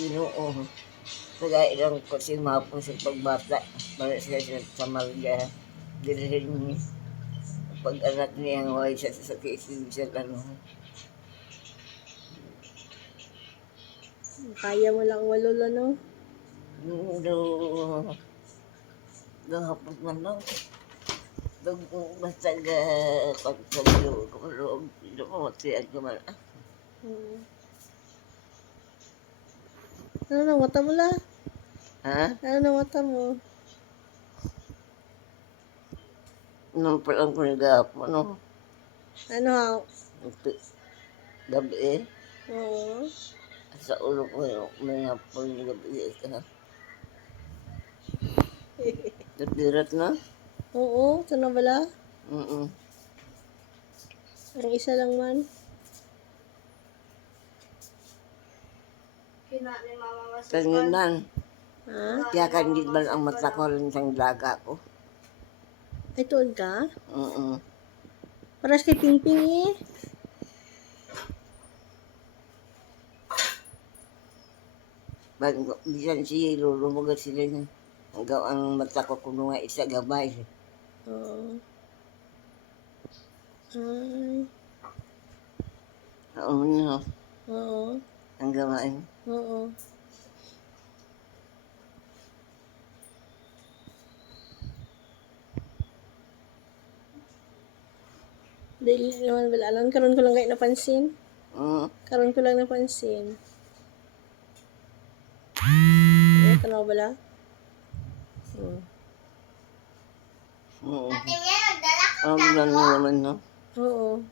Ginoo. Nagailang ko si Mapo sa pagbata. Para sa Malga. Dilhin pag-anak niya ang way siya sa kisin siya ano. Kaya mo lang walolo, no? Hapot man lang. Basta pagsabiyo ko loob. Lumamatiyag ko man. Ano na mata mo la? Ha? Ano na mata mo? Nung palang ko nag-apo, no? Ano ha? Gabi eh. Oo. Sa ulo ko yung mga pang gabi ka. Nagdirat na? Oo, ito na bala? Mm. Ang isa lang man. Kanginan. Ha? Kaya kanigid man ang mata ko rin sa laga ko. Ay, tuod ka? Mm. Paras kay Pingping eh. Bisan siya, lulumagat sila niya. Hanggang ang mata ko kuno nga isa gabay. Oo. Ay. Oo na. Oo. Ang gabay. Oo. Dili naman wala lang. Karon ko lang kayo napansin. Karon ko lang napansin. Ay, tanaw bala? Oo. Ang lang naman, no? Oo.